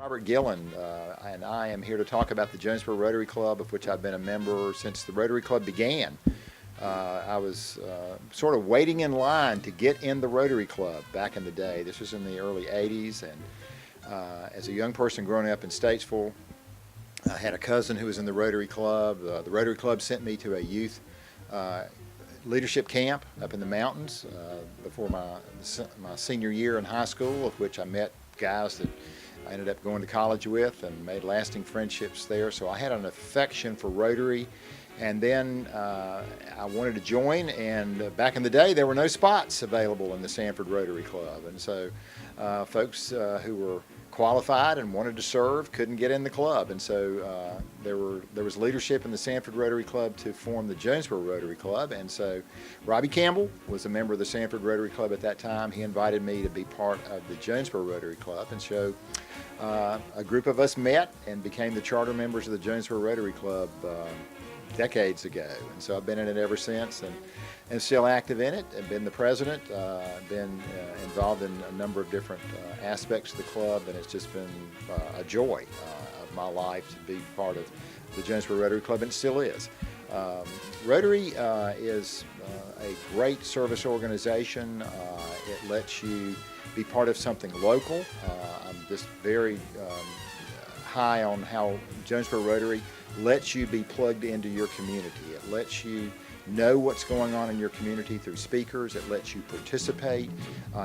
Robert Gillen, and I am here to talk about the Jonesboro Rotary Club, of which I've been a member since the Rotary Club began. I was sort of waiting in line to get in the Rotary Club back in the day. This was in the early 80s, and as a young person growing up in Statesville, I had a cousin who was in the Rotary Club. The Rotary Club sent me to a youth leadership camp up in the mountains before my senior year in high school, of which I met guys that I ended up going to college with and made lasting friendships there. So I had an affection for Rotary, and then I wanted to join, and back in the day there were no spots available in the Sanford Rotary Club, and so folks who were qualified and wanted to serve couldn't get in the club, and so there was leadership in the Sanford Rotary Club to form the Jonesboro Rotary Club, and so Robbie Campbell was a member of the Sanford Rotary Club at that time. He invited me to be part of the Jonesboro Rotary Club, and so a group of us met and became the charter members of the Jonesboro Rotary Club decades ago, and so I've been in it ever since, and still active in it. I've been the president, been involved in a number of different aspects of the club, and it's just been a joy of my life to be part of the Jonesboro Rotary Club, and it still is. Rotary is a great service organization. It lets you be part of something local. I'm just very high on how Jonesboro Rotary lets you be plugged into your community. It lets you know what's going on in your community through speakers. It lets you participate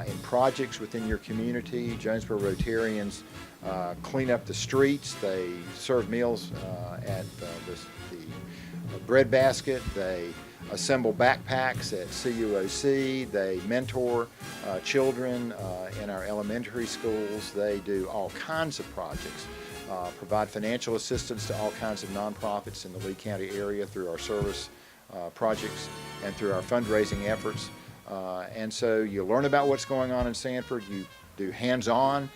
in projects within your community. Jonesboro Rotarians clean up the streets. They serve meals at the bread basket. They assemble backpacks at CUOC. They mentor children in our elementary schools. They do all kinds of projects. Provide financial assistance to all kinds of nonprofits in the Lee County area through our service projects and through our fundraising efforts. And so you learn about what's going on in Sanford. You do hands-on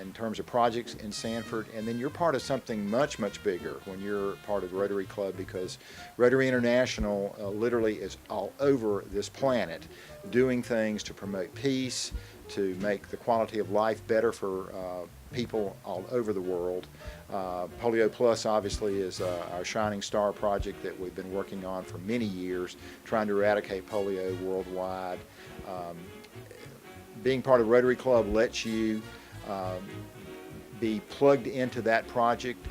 in terms of projects in Sanford, and then you're part of something much, much bigger when you're part of Rotary Club, because Rotary International literally is all over this planet doing things to promote peace, to make the quality of life better for people all over the world. Polio Plus obviously is our shining star project that we've been working on for many years, trying to eradicate polio worldwide. Being part of Rotary Club lets you be plugged into that project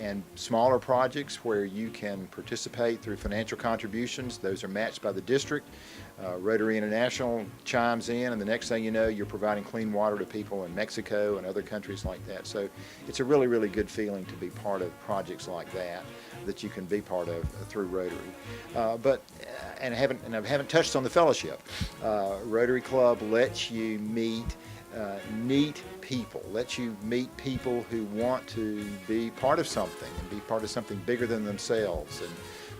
and smaller projects where you can participate through financial contributions. Those are matched by the district. Rotary International chimes in, and the next thing you know, you're providing clean water to people in Mexico and other countries like that. So it's a really, really good feeling to be part of projects like that you can be part of through Rotary. And I haven't touched on the fellowship. Rotary Club lets you meet neat people, lets you meet people who want to be part of something and be part of something bigger than themselves, and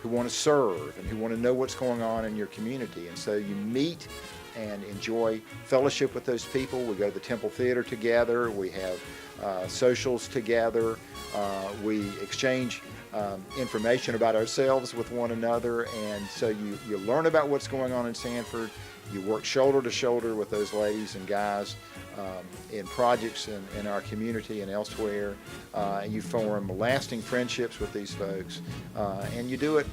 who want to serve and who want to know what's going on in your community. And so you meet and enjoy fellowship with those people. We go to the Temple Theater together. We have socials together. We exchange information about ourselves with one another, and so you learn about what's going on in Sanford. You work shoulder to shoulder with those ladies and guys in projects in our community and elsewhere, and you form lasting friendships with these folks, and you do it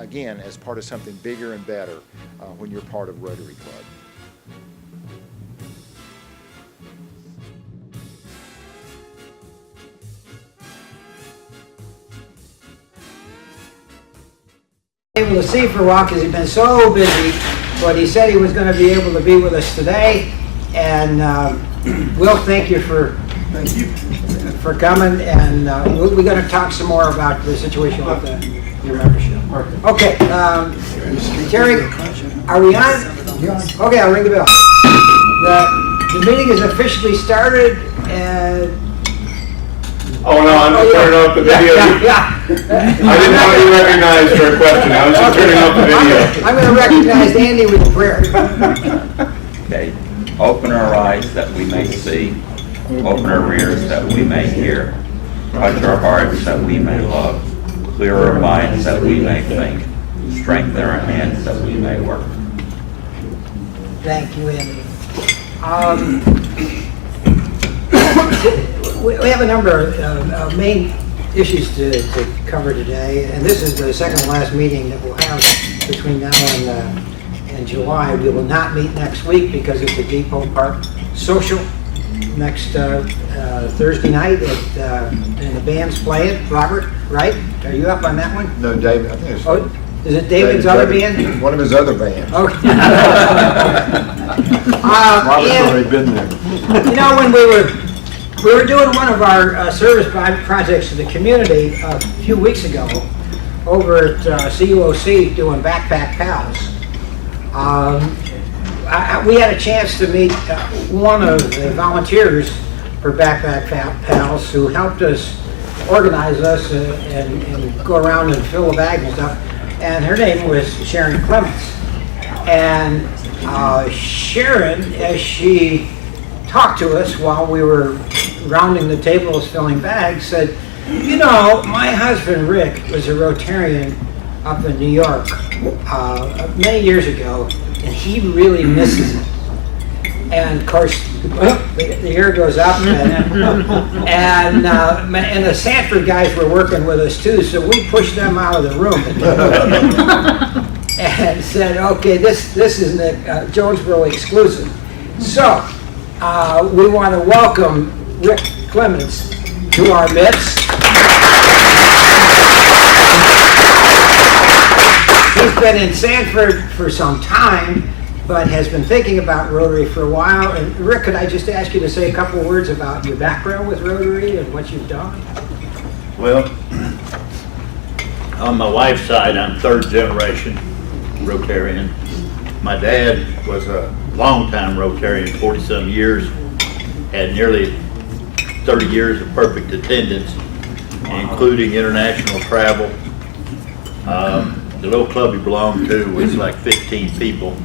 again as part of something bigger and better when you're part of Rotary Club. Able to see for a while because he's been so busy, but he said he was going to be able to be with us today, and Will, thank you for coming, and we're going to talk some more about the situation with your membership. Okay, Terry, are we on? Okay, I'll ring the bell. The meeting is officially started, and oh no, I'm just turning off the video. I didn't know you recognized your question. I was just turning off the video. I'm going to recognize Andy with a prayer. Okay. Open our eyes that we may see. Open our ears that we may hear. Touch our hearts that we may love. Clear our minds that we may think. Strengthen our hands that we may work. Thank you, Andy. We have a number of main issues to cover today, and this is the second to last meeting that we'll have between now and July. We will not meet next week because of the Depot Park Social next Thursday night, and the band's playing. Robert, right? Are you up on that one? No, David, I think it's. Oh, is it David's other band? One of his other bands. Okay. Robert's and, already been there. you know, when we were doing one of our service projects to the community a few weeks ago over at CUOC doing Backpack Pals. We had a chance to meet one of the volunteers for Backpack Pals who helped us organize us and go around and fill the bags and stuff. And her name was Sharon Clements. And Sharon, as she talked to us while we were rounding the tables filling bags, said, you know, my husband Rick was a Rotarian up in New York many years ago, and he really misses it. And of course, the ear goes up, and the Sanford guys were working with us too, so we pushed them out of the room and said, okay, this is the Jonesboro exclusive. So we want to welcome Rick Clements to our midst. He's been in Sanford for some time, but has been thinking about Rotary for a while. And Rick, could I just ask you to say a couple of words about your background with Rotary and what you've done? Well, on my wife's side, I'm third generation Rotarian. My dad was a longtime Rotarian, 40-some years, had nearly 30 years of perfect attendance, including international travel. The little club he belonged to was like 15 people,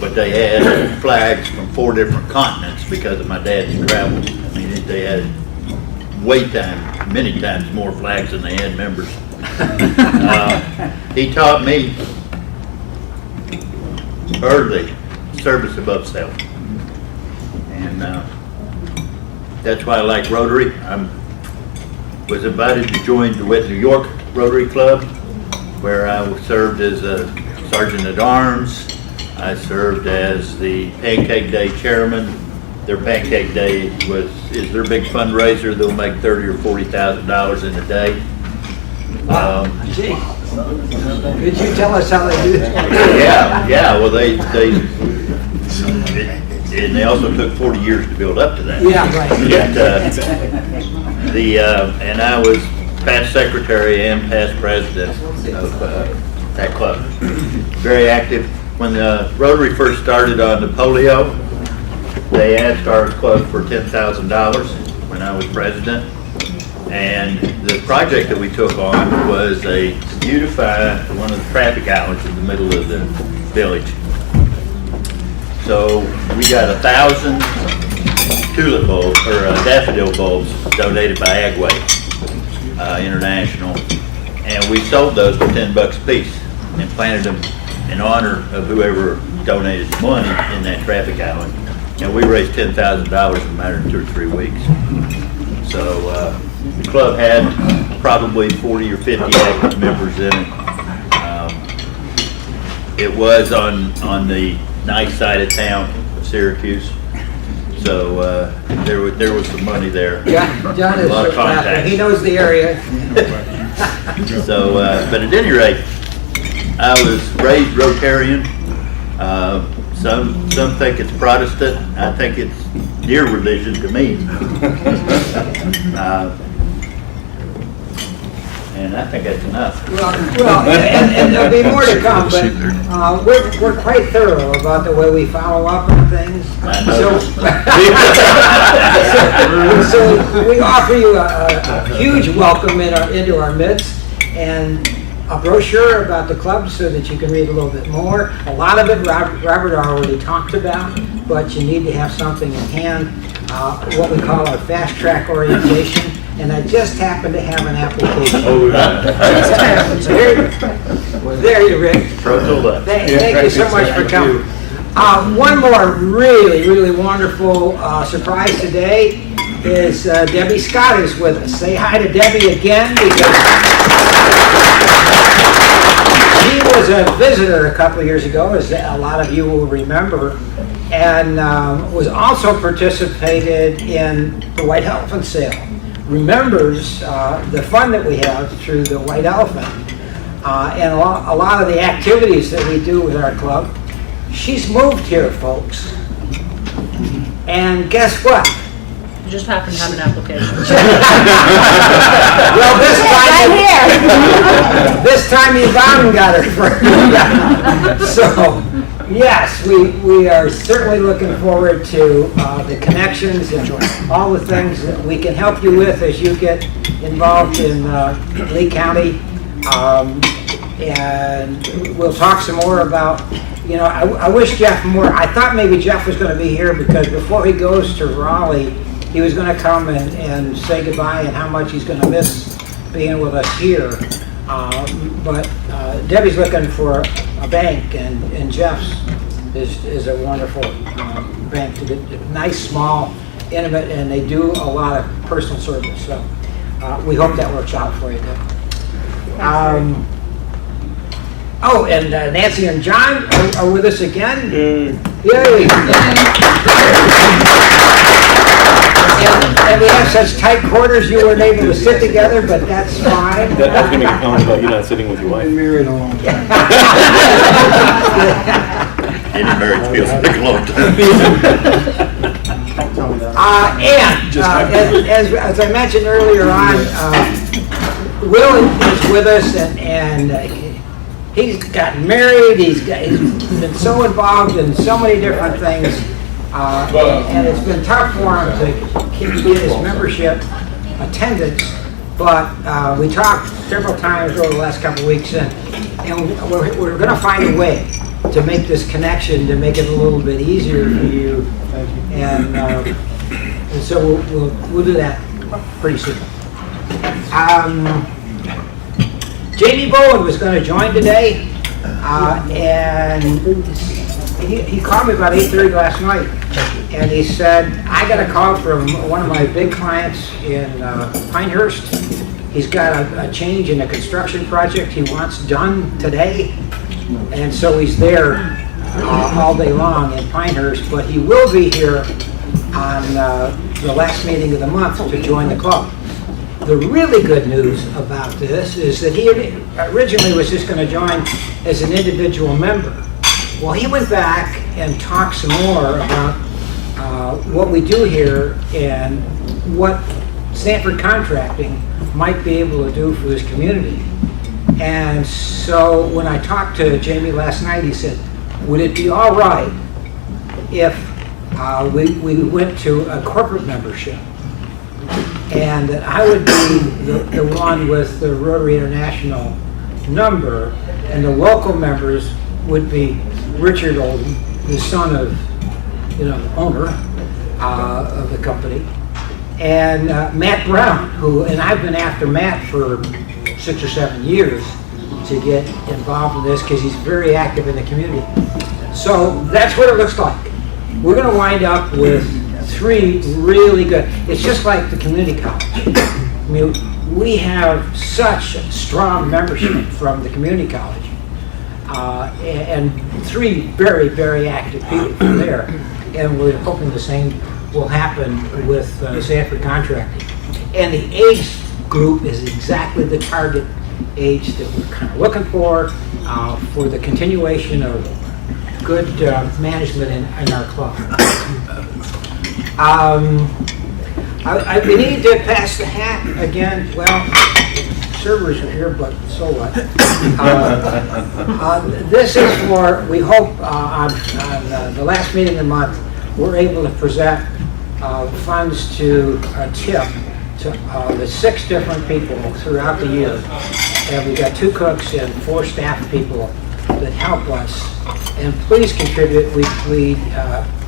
but they had flags from 4 different continents because of my dad's travels. I mean, they had many times more flags than they had members. He taught me early service above self, and that's why I like Rotary. I was invited to join the DeWitt, New York Rotary Club, where I served as a sergeant at arms. I served as the Pancake Day chairman. Their Pancake Day is their big fundraiser. They'll make $30,000 or $40,000 in a day. Gee, could you tell us how they do that? Yeah. Well, and they also took 40 years to build up to that. Yeah, right. And I was past secretary and past president of that club. Very active. When the Rotary first started on the polio, they asked our club for $10,000 when I was president. And the project that we took on was to beautify one of the traffic islands in the middle of the village. So we got 1,000 tulip bulbs, or daffodil bulbs, donated by Agway International, and we sold those for $10 a piece and planted them in honor of whoever donated the money in that traffic island. And we raised $10,000 in a matter of 2 or 3 weeks. So the club had probably 40 or 50 active members in it. It was on the nice side of town of Syracuse. So there was some money there. John is a lot of contacts. he knows the area. So, but at any rate, I was raised Rotarian. Some think it's Protestant. I think it's dear religion to me. And I think that's enough. Well, and there'll be more to come, but we're quite thorough about the way we follow up on things. I know. So we offer you a huge welcome into our midst, and a brochure about the club so that you can read a little bit more. A lot of it Robert already talked about, but you need to have something in hand, what we call our fast track orientation. And I just happen to have an application. There you, Rick. Thank you so much for coming. One more really, really wonderful surprise today. is Debbie Scott is with us. Say hi to Debbie again, because she was a visitor a couple of years ago, as a lot of you will remember, and was also participated in the White Elephant Sale. Remembers the fun that we have through the White Elephant, and a lot of the activities that we do with our club. She's moved here, folks. And guess what? You just happen to have an application. Well, this time Yvonne got her first. So, yes, we are certainly looking forward to the connections and all the things that we can help you with as you get involved in Lee County. And we'll talk some more about, you know, I wish Jeff Moore, I thought maybe Jeff was going to be here, because before he goes to Raleigh, he was going to come and say goodbye and how much he's going to miss being with us here. But Debbie's looking for a bank, and Jeff's is a wonderful bank. Nice, small, intimate, and they do a lot of personal service. So we hope that works out for you, Deb. Oh, and Nancy and John are with us again. Yay! And we have such tight quarters, you weren't able to sit together, but that's fine. That was going to make a comment about you not sitting with your wife. Married a long time. Any marriage feels like a long time. As I mentioned earlier on, Will is with us, and he's gotten married. He's been so involved in so many different things, and it's been tough for him to get his membership attendance. But we talked several times over the last couple of weeks, and we're going to find a way to make this connection, to make it a little bit easier for you. And so we'll do that pretty soon. Jamie Bowen was going to join today, and he called me about 8:30 last night, and he said, I got a call from one of my big clients in Pinehurst. He's got a change in a construction project he wants done today, and so he's there all day long in Pinehurst, but he will be here on the last meeting of the month to join the club. The really good news about this is that he originally was just going to join as an individual member. Well, he went back and talked some more about what we do here and what Sanford Contracting might be able to do for this community. And so when I talked to Jamie last night, he said, would it be all right if we went to a corporate membership? And that I would be the one with the Rotary International number, and the local members would be Richard Olden, the son of, the owner of the company, and Matt Brown, and I've been after Matt for 6 or 7 years to get involved in this because he's very active in the community. So that's what it looks like. We're going to wind up with 3 really good. It's just like the community college. I mean, we have such strong membership from the community college, and 3 very, very active people from there. And we're hoping the same will happen with Sanford Contracting. And the age group is exactly the target age that we're kind of looking for the continuation of good management in our club. We need to pass the hat again. Well, servers are here, but so what? This is for, we hope on the last meeting of the month, we're able to present funds to tip to the 6 different people throughout the year. And we've got 2 cooks and 4 staff people that help us. And please contribute. We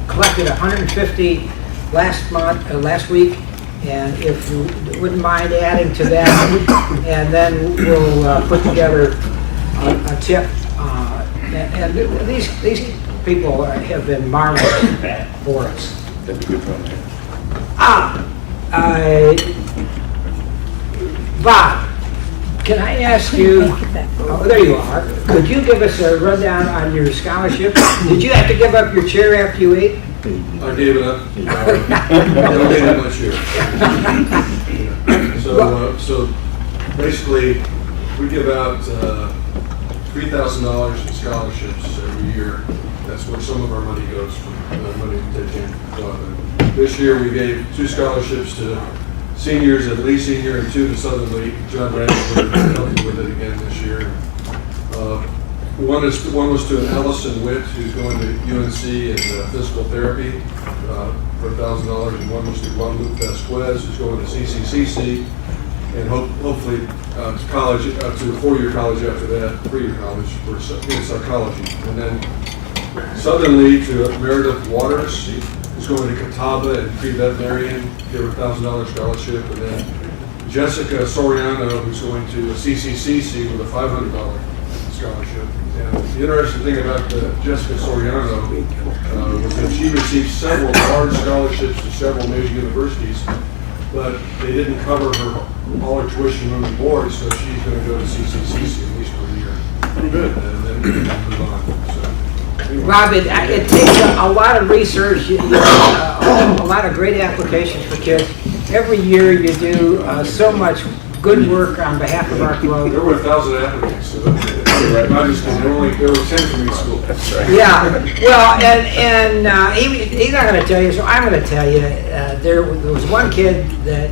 collected 150 last week, and if you wouldn't mind adding to that, and then we'll put together a tip. And these people have been marvelous for us. Bob, can I ask you, oh, there you are. Could you give us a rundown on your scholarship? Did you have to give up your chair after you ate? I gave it up. Don't get that much here. So basically, we give out $3,000 in scholarships every year. That's where some of our money goes from, the money we take in. This year, we gave 2 scholarships to seniors at Lee Senior and 2 to Southern Lee. John Ransford helping with it again this year. One was to an Allison Witt who's going to UNC in physical therapy for $1,000, and one was to Guadalupe Vasquez who's going to CCCC and hopefully to college, to a 4-year college after that, 3-year college for in psychology. And then Southern Lee to Meredith Waters who's going to Catawba and pre-veterinarian, give her $1,000 scholarship, and then Jessica Soriano who's going to CCCC with a $500 scholarship. And the interesting thing about Jessica Soriano was that she received several large scholarships to several major universities, but they didn't cover all her tuition, room, and board, so she's going to go to CCCC at least for a year. Good. And then move on. So, anyway. Rob, it takes a lot of research, a lot of great applications for kids. Every year you do so much good work on behalf of our club. There were 1,000 applicants, so there were 10 from each school. That's right. Yeah, well, and he's not going to tell you, so I'm going to tell you. There was one kid that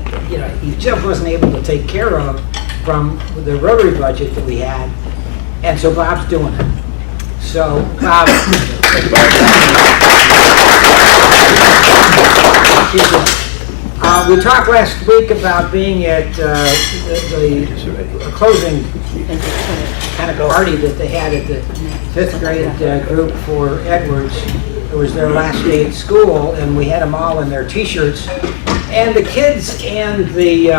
he just wasn't able to take care of from the Rotary budget that we had, and so Bob's doing it. So Bob. We talked last week about being at the closing kind of party that they had at the 5th grade group for Edwards. It was their last day at school, and we had them all in their T-shirts. And the kids and the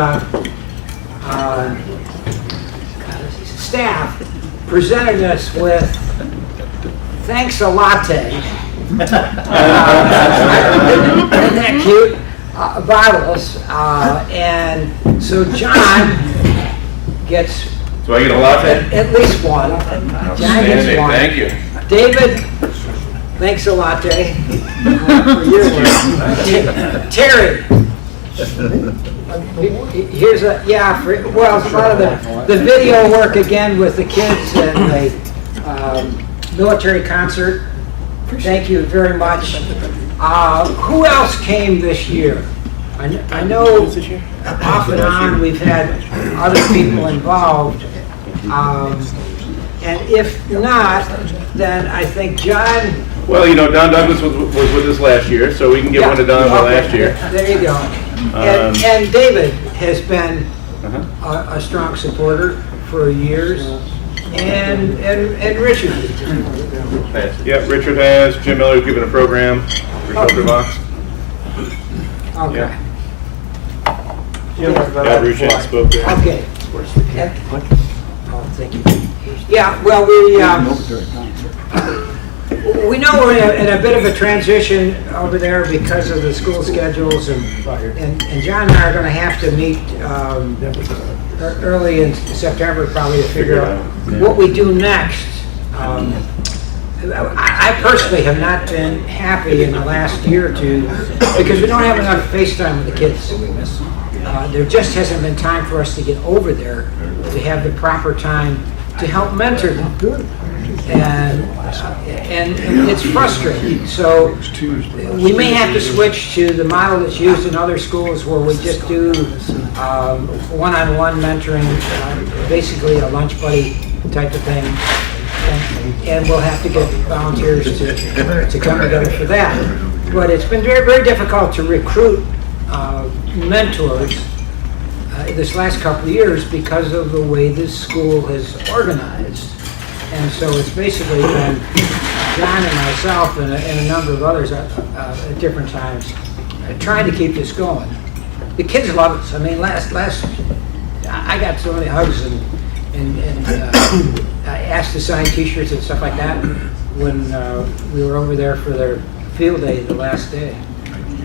staff presented us with thanks a latte. Isn't that cute? Bottles, and so John gets. Do I get a latte? At least one. John gets one. Thank you. David, thanks a latte for your work. Terry, here's a well, it's a lot of the video work again with the kids and the military concert. Thank you very much. Who else came this year? I know off and on we've had other people involved. And if not, then I think John... Well, Don Douglas was with us last year, so we can give one to Don for last year. There you go. And David has been a strong supporter for years. And Richard. Yep, Richard has. Jim Miller's given a program for Shelter Box. Okay. Yeah. Ruchin spoke there. Okay. Oh, thank you. Yeah, well, we know we're in a bit of a transition over there because of the school schedules, and John and I are going to have to meet early in September probably to figure out what we do next. I personally have not been happy in the last year or two because we don't have enough FaceTime with the kids. There just hasn't been time for us to get over there to have the proper time to help mentor them. And it's frustrating. So we may have to switch to the model that's used in other schools where we just do one-on-one mentoring, basically a lunch buddy type of thing. And we'll have to get volunteers to come together for that. But it's been very, very difficult to recruit mentors this last couple of years because of the way this school is organized. And so it's basically been John and myself and a number of others at different times trying to keep this going. The kids love us. I mean, last I got so many hugs and I asked to sign T-shirts and stuff like that when we were over there for their field day the last day.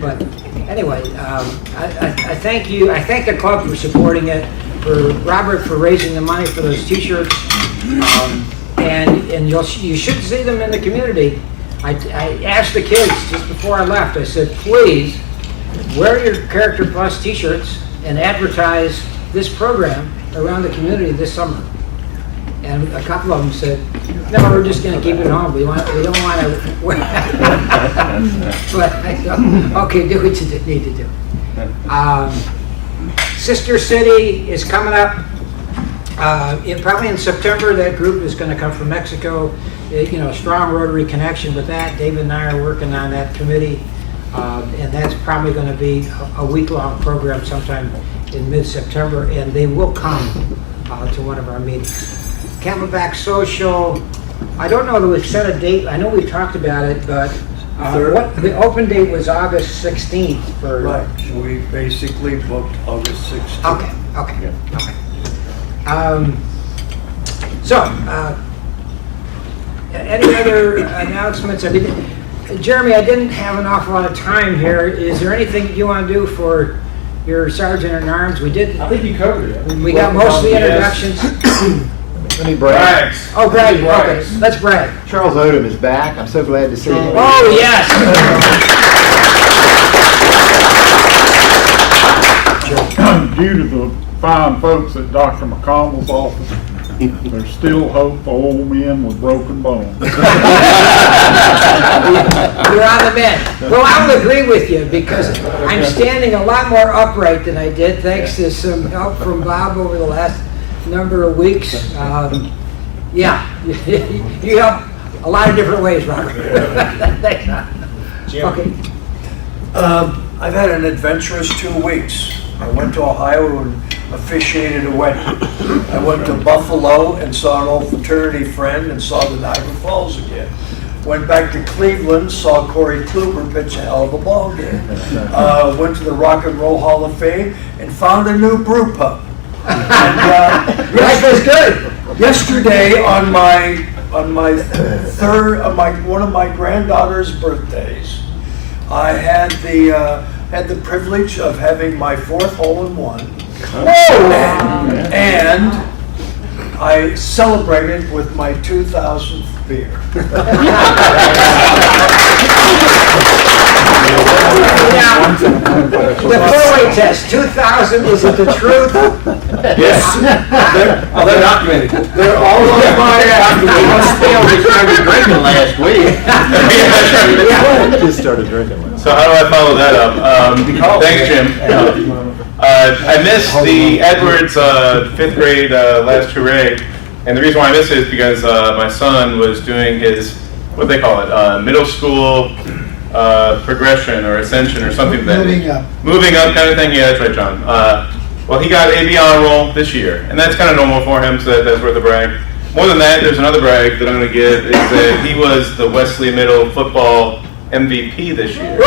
But anyway, I thank you. I thank the club for supporting it, for Robert for raising the money for those T-shirts, and you should see them in the community. I asked the kids just before I left. I said, please wear your Character Plus T-shirts and advertise this program around the community this summer. And a couple of them said, no, we're just going to keep it home. We don't want to wear But I thought, okay, do what you need to do. Sister City is coming up. Probably in September, that group is going to come from Mexico. Strong Rotary connection with that. David and I are working on that committee. And that's probably going to be a week-long program sometime in mid-September. And they will come to one of our meetings. Camelback Social, I don't know that we've set a date. I know we've talked about it, but the open date was August 16th for... Right, so we basically booked August 16th. Okay. Any other announcements? I mean, Jeremy, I didn't have an awful lot of time here. Is there anything you want to do for your Sergeant at Arms? We did. I think you covered it. We got most of the introductions. Let me brag. Oh, brag. Okay, let's brag. Charles Odom is back. I'm so glad to see him. Oh, yes. Due to the fine folks at Dr. McConnell's office, there's still hope for old men with broken bones. You're on the mend. Well, I will agree with you because I'm standing a lot more upright than I did thanks to some help from Bob over the last number of weeks. You help a lot of different ways, Robert. Thanks. Okay. I've had an adventurous 2 weeks. I went to Ohio and officiated a wedding. I went to Buffalo and saw an old fraternity friend and saw the Niagara Falls again. Went back to Cleveland, saw Corey Kluber pitch a hell of a ball game. Went to the Rock and Roll Hall of Fame and found a new brew pub. Life is good. Yesterday on one of my granddaughter's birthdays, I had the privilege of having my 4th hole-in-one. And I celebrated with my 2,000th beer. The four-way test, 2,000, is it the truth? Yes. They're documented. They're all on my app. We started drinking last week. Just started drinking one. So how do I follow that up? Thanks, Jim. I missed the Edwards 5th grade last hooray, and the reason why I missed it is because my son was doing his, what they call it, middle school progression or ascension or something. Moving up kind of thing. Yeah, that's right, John. Well, he got AB honor roll this year, and that's kind of normal for him, so that's worth a brag. More than that, there's another brag that I'm going to give, is that he was the Wesley Middle football MVP this year. He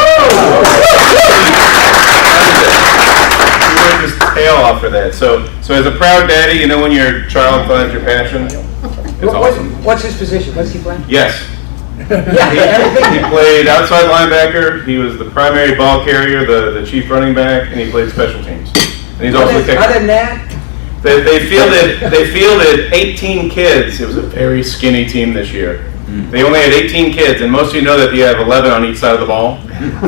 worked his tail off for that. So as a proud daddy, when your child finds your passion, it's awesome. What's his position? What's he playing? Yes. Yeah, He played outside linebacker, he was the primary ball carrier, the chief running back, and he played special teams. And he's also the kicker. Other than that? They fielded 18 kids. It was a very skinny team this year. They only had 18 kids, and most of you know that you have 11 on each side of the ball.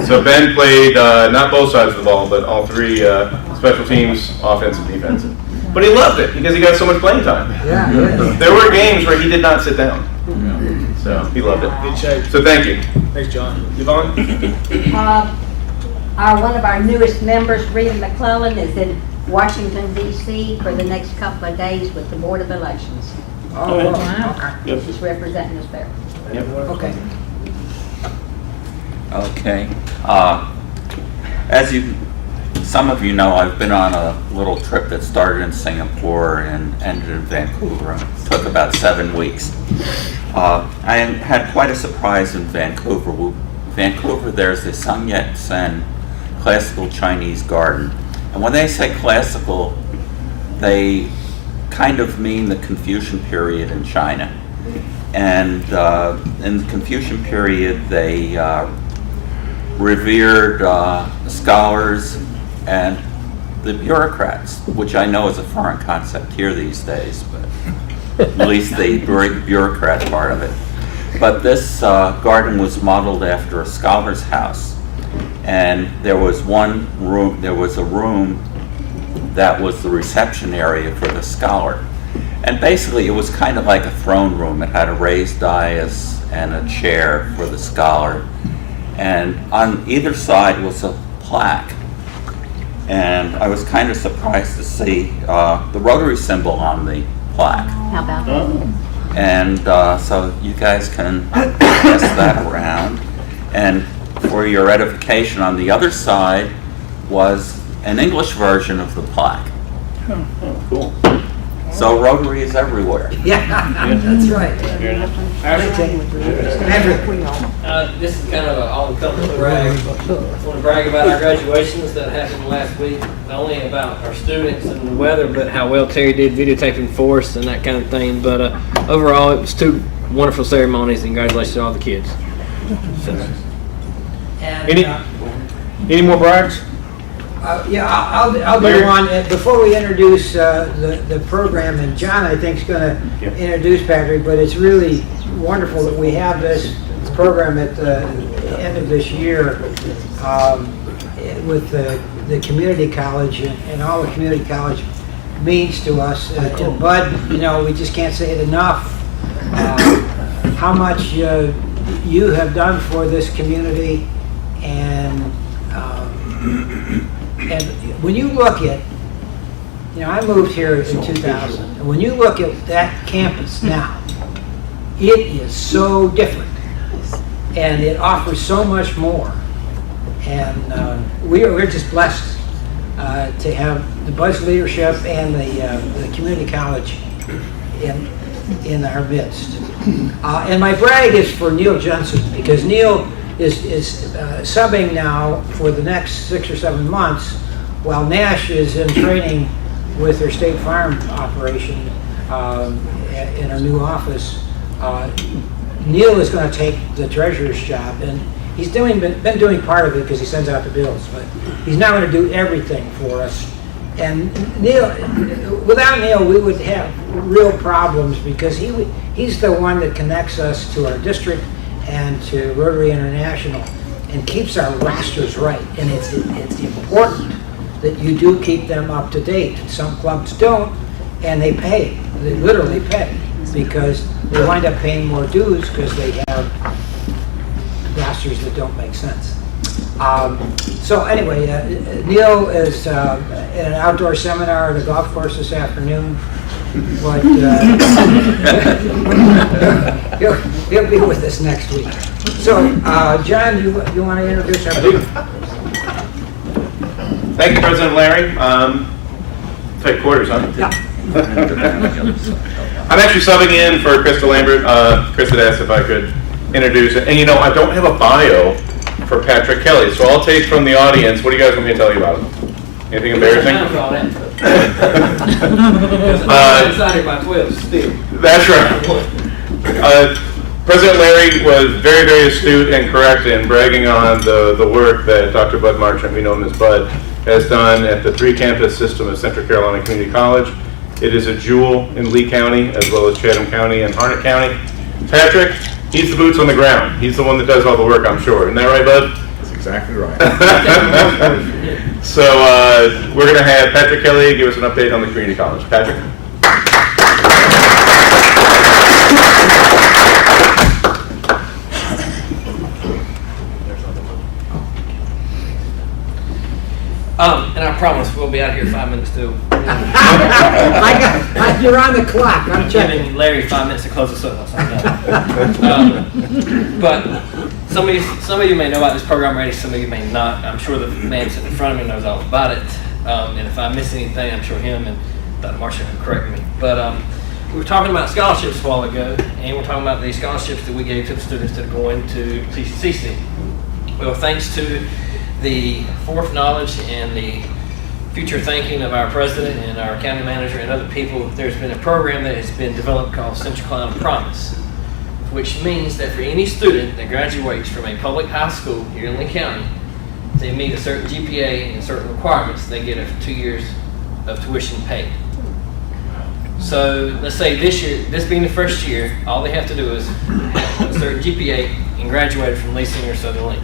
So Ben played not both sides of the ball, but all three special teams, offensive, defensive. But he loved it because he got so much playing time. Yeah. There were games where he did not sit down. So he loved it. Good shape. So thank you. Thanks, John. Yvonne? One of our newest members, Rita McClellan, is in Washington, D.C. for the next couple of days with the Board of Elections. Oh, wow. Okay. She's representing us there. Okay. Okay. As some of you know, I've been on a little trip that started in Singapore and ended in Vancouver. It took about 7 weeks. I had quite a surprise in Vancouver. There's the Sun Yat-sen Classical Chinese Garden. And when they say classical, they kind of mean the Confucian period in China. And in the Confucian period, they revered scholars and the bureaucrats, which I know is a foreign concept here these days, but at least the bureaucrat part of it. But this garden was modeled after a scholar's house, and there was one room, there was a room that was the reception area for the scholar. And basically it was kind of like a throne room. It had a raised dais and a chair for the scholar. And on either side was a plaque. And I was kind of surprised to see the Rotary symbol on the plaque. How about that? And so you guys can pass that around. And for your edification, on the other side was an English version of the plaque. Cool. So Rotary is everywhere. Yeah, that's right. This is kind of an all-encompassing brag. I want to brag about our graduations that happened last week, not only about our students and the weather, but how well Terry did videotaping for us and that kind of thing. But overall, it was 2 wonderful ceremonies, and congratulations to all the kids. So. And, Any more brags? yeah, I'll do one. Before we introduce the program, and John, I think, is going to introduce Patrick, but it's really wonderful that we have this program at the end of this year with the community college and all the community college means to us. And Bud, you know, we just can't say it enough how much you have done for this community, and when you look at, you know, I moved here in 2000, and when you look at that campus now, it is so different, and it offers so much more, and we're just blessed to have the Buzz leadership and the community college in our midst. And my brag is for Neil Jensen, because Neil is subbing now for the next 6 or 7 months while Nash is in training with her State Farm operation in her new office. Neil is going to take the treasurer's job, and he's been doing part of it because he sends out the bills, but he's now going to do everything for us. And Neil, without Neil, we would have real problems, because he's the one that connects us to our district and to Rotary International and keeps our rosters right. And it's important that you do keep them up to date. Some clubs don't, and they pay. They literally pay, because they wind up paying more dues because they have rosters that don't make sense. So anyway, Neil is at an outdoor seminar at a golf course this afternoon, but he'll be with us next week. So, John, you want to introduce our group? Thank you, President Larry. Take quarters, huh? Yeah. I'm actually subbing in for Krista Lambert. Chris had asked if I could introduce it. And you know, I don't have a bio for Patrick Kelly, so I'll take from the audience. What do you guys want me to tell you about him? Anything embarrassing? Decided by 12 still. That's right. President Larry was very, very astute and correct in bragging on the work that Dr. Bud Marchant, we know him as Bud, has done at the 3-campus system of Central Carolina Community College. It is a jewel in Lee County, as well as Chatham County and Harnett County. Patrick, he's the boots on the ground. He's the one that does all the work, I'm sure. Isn't that right, Bud? That's exactly right. So we're going to have Patrick Kelly give us an update on the community college. Patrick? And I promise we'll be out here 5 minutes too. You're on the clock. I'm checking. Giving Larry 5 minutes to close us up. But some of you may know about this program already. Some of you may not. I'm sure the man sitting in front of me knows all about it. And if I miss anything, I'm sure him and Dr. Marshall can correct me. But we were talking about scholarships a while ago, and we're talking about the scholarships that we gave to the students that are going to CCC. Well, thanks to the forth-knowledge and the future thinking of our president and our county manager and other people, there's been a program that has been developed called Central Carolina Promise which means that for any student that graduates from a public high school here in Lee County, they meet a certain GPA and certain requirements, they get 2 years of tuition paid. So let's say this year, this being the first year, all they have to do is have a certain GPA and graduate from Lee Senior Southern Lee.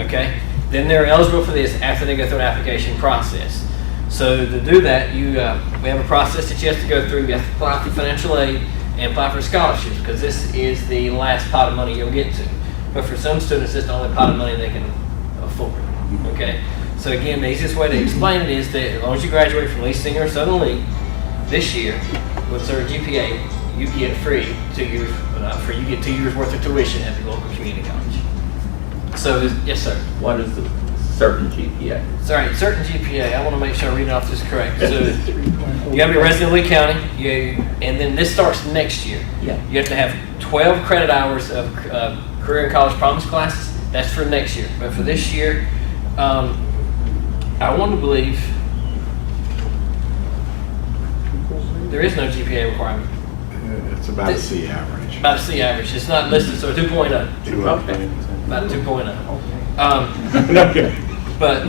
Okay? Then they're eligible for this after they go through an application process. So to do that, we have a process that you have to go through. You have to apply for financial aid and apply for scholarships, because this is the last pot of money you'll get to. But for some students, it's the only pot of money they can afford. Okay? So again, the easiest way to explain it is that as long as you graduate from Lee Senior or Southern Lee this year with a certain GPA, you get free 2 years, well, not free, you get 2 years worth of tuition at the local community college. So, yes, sir. What is the certain GPA? Sorry, certain GPA. I want to make sure I read it off this correct. So, you got to be a resident of Lee County, and then this starts next year. Yeah. You have to have 12 credit hours of career and college promise classes. That's for next year. But for this year, I want to believe there is no GPA requirement. It's about a C average. About a C average. It's not listed, so 2.0. Okay. About a 2.0. But,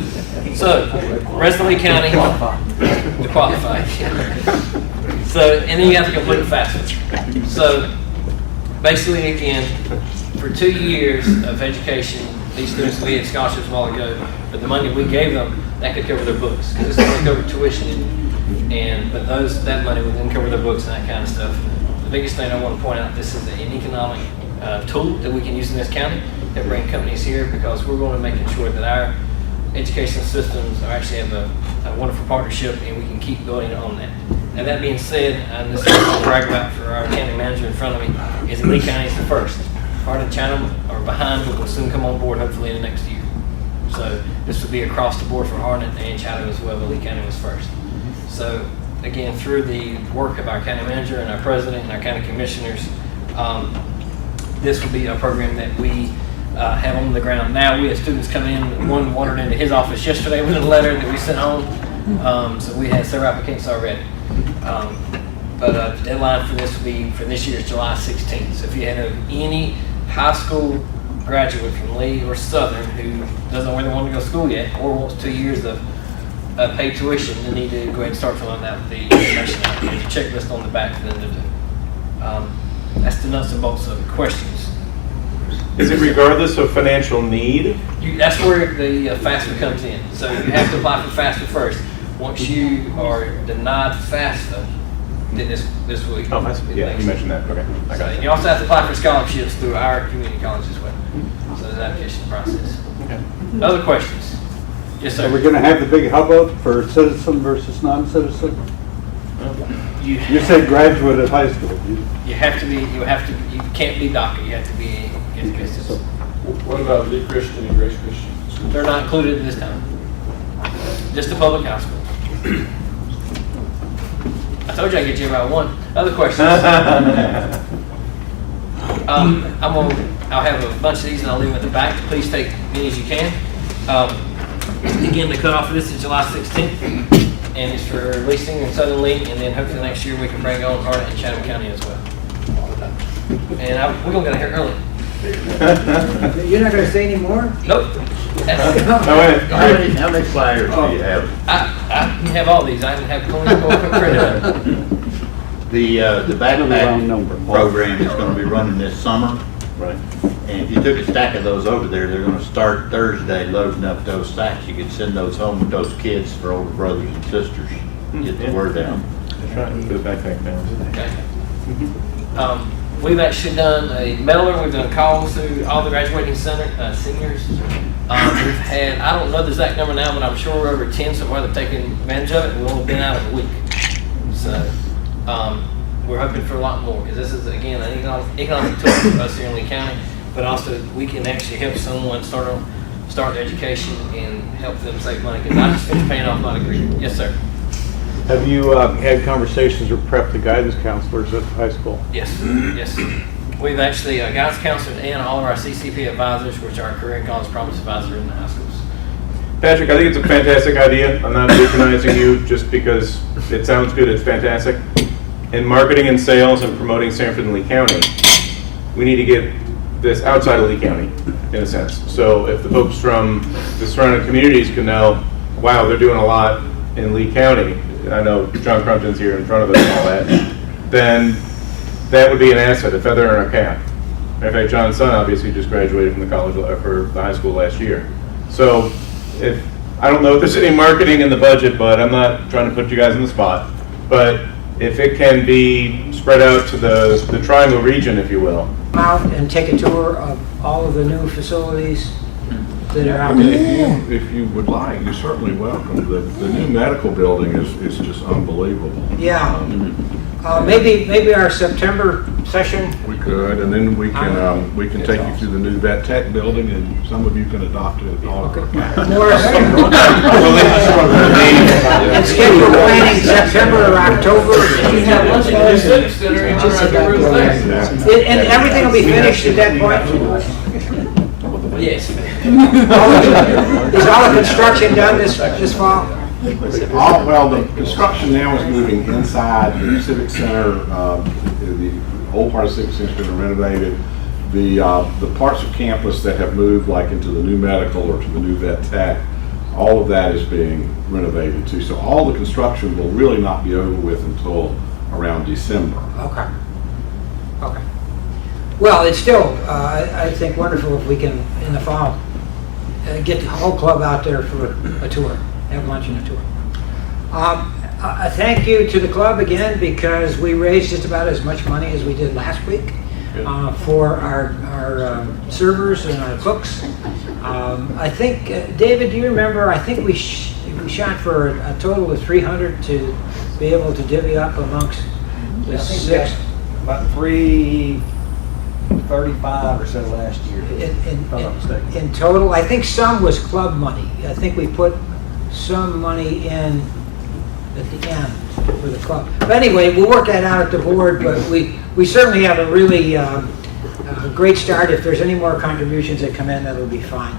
so, rest of Lee County, to qualify. So, and then you have to complete FAFSA. So, basically, again, for 2 years of education, these students, we had scholarships a while ago, but the money we gave them, that could cover their books, because this only covered tuition, but that money would then cover their books and that kind of stuff. The biggest thing I want to point out, this is an economic tool that we can use in this county that bring companies here, because we're going to make sure that our educational systems actually have a wonderful partnership, and we can keep building on that. Now, that being said, and this is what I brag about for our county manager in front of me, is that Lee County is the first. Hart and China are behind, but will soon come on board, hopefully in the next year. So this will be across the board for Harnett and Chatham as well, but Lee County was first. So again, through the work of our county manager and our president and our county commissioners, this will be a program that we have on the ground now. We have students come in. One wandered into his office yesterday with a letter that we sent home. So we had several applicants already. But the deadline for this will be for this year is July 16th. So if you have any high school graduate from Lee or Southern who doesn't know where they want to go to school yet, or wants 2 years of paid tuition, they need to go ahead and start filling out the information. There's a checklist on the back for them to do. That's the nuts and bolts of questions. Is it regardless of financial need? That's where the FAFSA comes in. So you have to apply for FAFSA first. Once you are denied FAFSA, then this week. Oh, yeah, you mentioned that. Okay, I got it. You also have to apply for scholarships through our community college as well. So there's an application process. Okay. Other questions? Yes, sir. Are we gonna have the big hubbub for citizen versus non-citizen? You said graduate of high school. You can't be DACA, you have to be in business. What about Lee Christian and Grace Christian? They're not included this time. Just the public high school. I told you I'd get you about one. Other questions? I'll have a bunch of these and I'll leave them at the back. Please take many as you can. Again, the cutoff for this is July 16th, and it's for Lee Senior and Southern Lee, and then hopefully next year we can bring on Harnett and Chatham County as well. And we're gonna get here early. You're not gonna say any more? Nope. How many flyers do you have? I have all these. I have printed up. The backpack program is gonna be running this summer. Right. And if you took a stack of those over there, they're gonna start Thursday loading up those stacks. You could send those home with those kids for older brothers and sisters. Get the word out. That's right. For the backpack families. Okay. We've actually done a mailer. We've done calls to all the graduating seniors. We've had, I don't know the exact number now, but I'm sure we're over 10 somewhere that have taken advantage of it. We've only been out of a week. So we're hoping for a lot more, because this is, again, an economic tool for us here in Lee County, but also we can actually help someone start their education and help them save money, because I just finished paying off my degree. Yes, sir. Have you had conversations or prepped the guidance counselors at the high school? Yes, yes. We've actually guidance counselors and all of our CCP advisors, which are career and college promise advisors in the high schools. Patrick, I think it's a fantastic idea. I'm not patronizing you just because it sounds good. It's fantastic. In marketing and sales and promoting Sanford and Lee County, we need to get this outside of Lee County, in a sense. So if the folks from the surrounding communities can know, wow, they're doing a lot in Lee County, I know John Crumpton's here in front of us and all that, then that would be an asset, a feather in our cap. In fact, John's son obviously just graduated from the college, or the high school last year. So if, I don't know if there's any marketing in the budget, but I'm not trying to put you guys on the spot. But if it can be spread out to the Triangle region, if you will. Out and take a tour of all of the new facilities that are out there. If you would like, you're certainly welcome. The new medical building is just unbelievable. Yeah. Maybe our September session. We could, and then we can take you through the new vet tech building, and some of you can adopt it. Morris, and schedule planning September or October. And everything will be finished at that point? Yes. Is all the construction done this fall? Well, the construction now is moving inside the Civic Center. The old part of Civic Center has been renovated. The parts of campus that have moved, like into the new medical or to the new vet tech, all of that is being renovated too. So all the construction will really not be over with until around December. Okay. Okay. Well, it's still, I think, wonderful if we can, in the fall, get the whole club out there for a tour, have lunch and a tour. A thank you to the club again, because we raised just about as much money as we did last week for our servers and our cooks. I think, David, do you remember, I think we shot for a total of 300 to be able to divvy up amongst the six. About 335 or so last year, if I'm not mistaken. In total, I think some was club money. I think we put some money in at the end for the club. But anyway, we'll work that out at the board, but we certainly have a really great start. If there's any more contributions that come in, that'll be fine.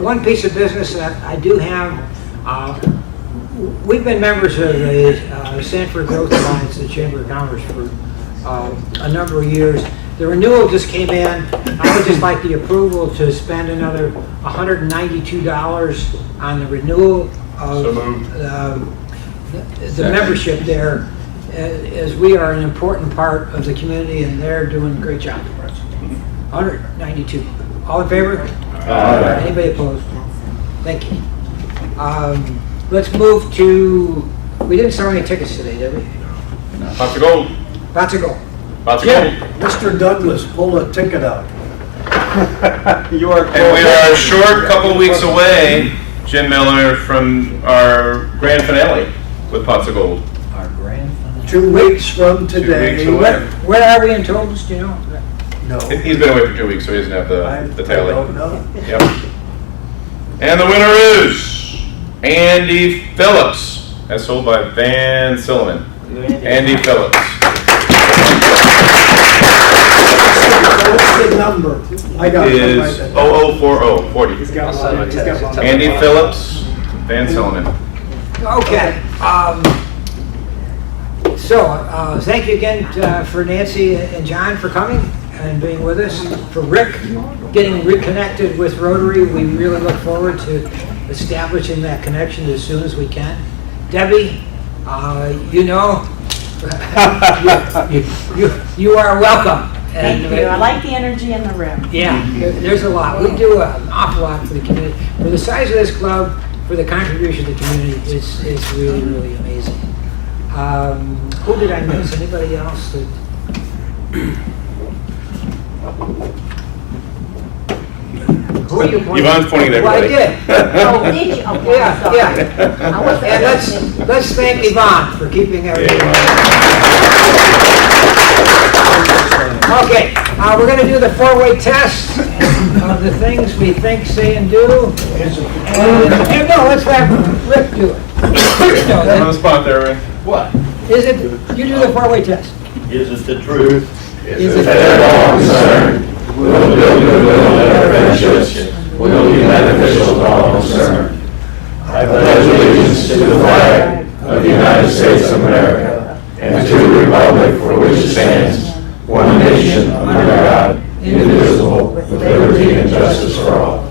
One piece of business that I do have, we've been members of the Sanford Growth Alliance, the Chamber of Commerce, for a number of years. The renewal just came in. I would just like the approval to spend another $192 on the renewal of the membership there, as we are an important part of the community and they're doing a great job for us. 192. All in favor? Aye. Anybody opposed? Thank you. Let's move to, we didn't sell any tickets today, did we? Lots of gold. Lots of gold. Lots of gold. Mr. Douglas, pull a ticket out. You are. And we are a short couple weeks away, Jim Miller, from our grand finale with Pots of Gold. Our grand finale. 2 weeks from today. 2 weeks away. Where are we in totals, do you know? No. He's been away for 2 weeks, so he doesn't have the tally. I don't know. Yep. And the winner is Andy Phillips, as sold by Van Silliman. Andy Phillips. What's the number? I got it. Is 0040. Andy Phillips, Van Silliman. Okay. Thank you again for Nancy and John for coming and being with us. For Rick getting reconnected with Rotary, we really look forward to establishing that connection as soon as we can. Debbie, you know, you are welcome. Thank you. I like the energy in the room. Yeah, there's a lot. We do an awful lot for the community. For the size of this club, for the contribution to the community, it's really, really amazing. Who did I miss? Anybody else? Who are you pointing? Yvonne's pointing at everybody. Well, I did. Oh, did you? Okay, Yeah, sorry. yeah. I wasn't And listening. let's thank Yvonne for keeping everything. Okay, we're going to do the four-way test of the things we think, say, and do. And no, let's have Rick do it. On the spot there, Rick. What? Is it, you do the four-way test. Is it the truth? Is it all concerned? Will build goodwill and better friendships. Will be beneficial to all concerned. I pledge allegiance to the flag of the United States of America and to the republic for which it stands, one nation, under God, indivisible, with liberty and justice for all.